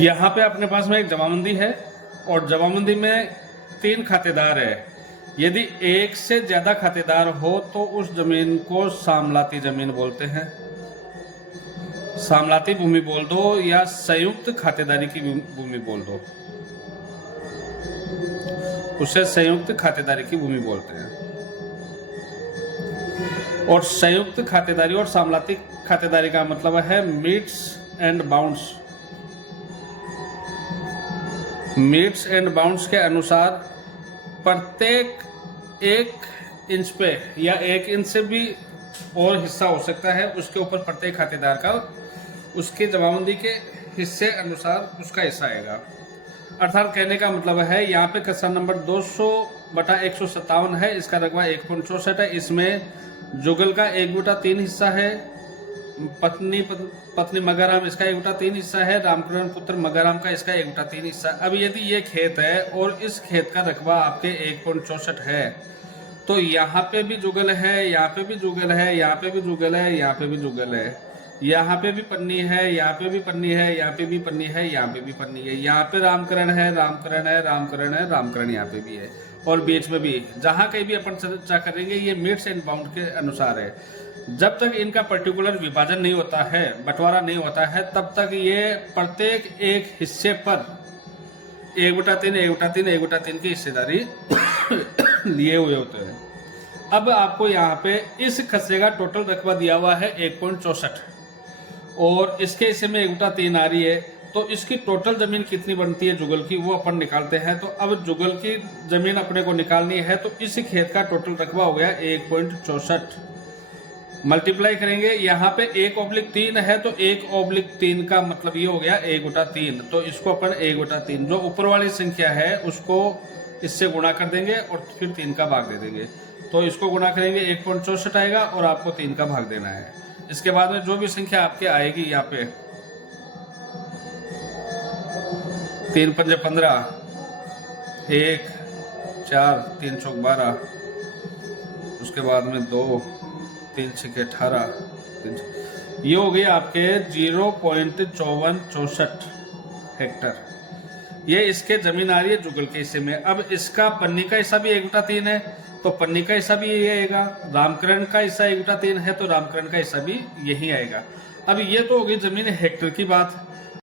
यहाँ पे अपने पास में एक जमाबंदी है और जमाबंदी में 3 खातेदार है। यदि एक से ज्यादा खातेदार हो तो उस जमीन को सामलाती जमीन बोलते हैं, सामलाती भूमि बोल दो या संयुक्त खातेदारी की भूमि बोल दो, उसे संयुक्त खातेदारी की भूमि बोलते हैं। और संयुक्त खातेदारी और सामलाती खातेदारी का मतलब है meets and bounds. Meets and bounds के अनुसार प्रत्येक 1 इंच पे या 1 इंच से भी और हिस्सा हो सकता है, उसके ऊपर प्रत्येक खातेदार का उसके जमाबंदी के हिस्से अनुसार उसका हिस्सा आएगा। अर्थात कहने का मतलब है यहाँ पे कस्सा नंबर 200/157 है, इसका रकबा 1.64 है। इसमें जुगल का 1/3 हिस्सा है, पत्नी मगाराम इसका 1/3 हिस्सा है, रामकरण पुत्र मगाराम का इसका 1/3 हिस्सा। अब यदि ये खेत है और इस खेत का रकबा आपके 1.64 है तो यहाँ पे भी जुगल है, यहाँ पे भी जुगल है, यहाँ पे भी जुगल है, यहाँ पे भी जुगल है, यहाँ पे भी पन्नी है, यहाँ पे भी पन्नी है, यहाँ पे भी पन्नी है, यहाँ पे भी पन्नी है, यहाँ पे रामकरण है, रामकरण है, रामकरण है, रामकरण यहाँ पे भी है और बीच में भी। जहाँ कहीं भी अपन चर्चा करेंगे ये मीट्स एंड बाउंड के अनुसार है। जब तक इनका पर्टिकुलर विभाजन नहीं होता है, बंटवारा नहीं होता है, तब तक ये प्रत्येक एक हिस्से पर 1/3, 1/3, 1/3 की हिस्सेदारी लिए हुए होते हैं। अब आपको यहाँ पे इस खस्से का टोटल रकबा दिया हुआ है 1.64 और इसके हिस्से में 1/3 आ रही है, तो इसकी टोटल जमीन कितनी बनती है जुगल की वो अपन निकालते हैं। तो अब जुगल की जमीन अपने को निकालनी है, तो इस खेत का टोटल रकबा हो गया 1.64, मल्टीप्लाई करेंगे। यहाँ पे 1/3 है तो 1/3 का मतलब ये हो गया 1/3, तो इसको अपन 1/3 जो ऊपर वाली संख्या है उसको इससे गुणा कर देंगे और फिर 3 का भाग दे देंगे। तो इसको गुणा करेंगे 1.64 आएगा और आपको 3 का भाग देना है। इसके बाद में जो भी संख्या आपके आएगी यहाँ पे 3 पंजे 15, 1 4 3 चौक 12, उसके बाद में 2 3 6 18, ये हो गए आपके 0.5464 हेक्टर। ये इसके जमीन आ रही है जुगल के हिस्से में। अब इसका पन्नी का हिस्सा भी 1/3 है तो पन्नी का हिस्सा भी यही आएगा। रामकरण का हिस्सा 1/3 है तो रामकरण का हिस्सा भी यही आएगा। अब ये तो हो गई जमीन हेक्टर की बात।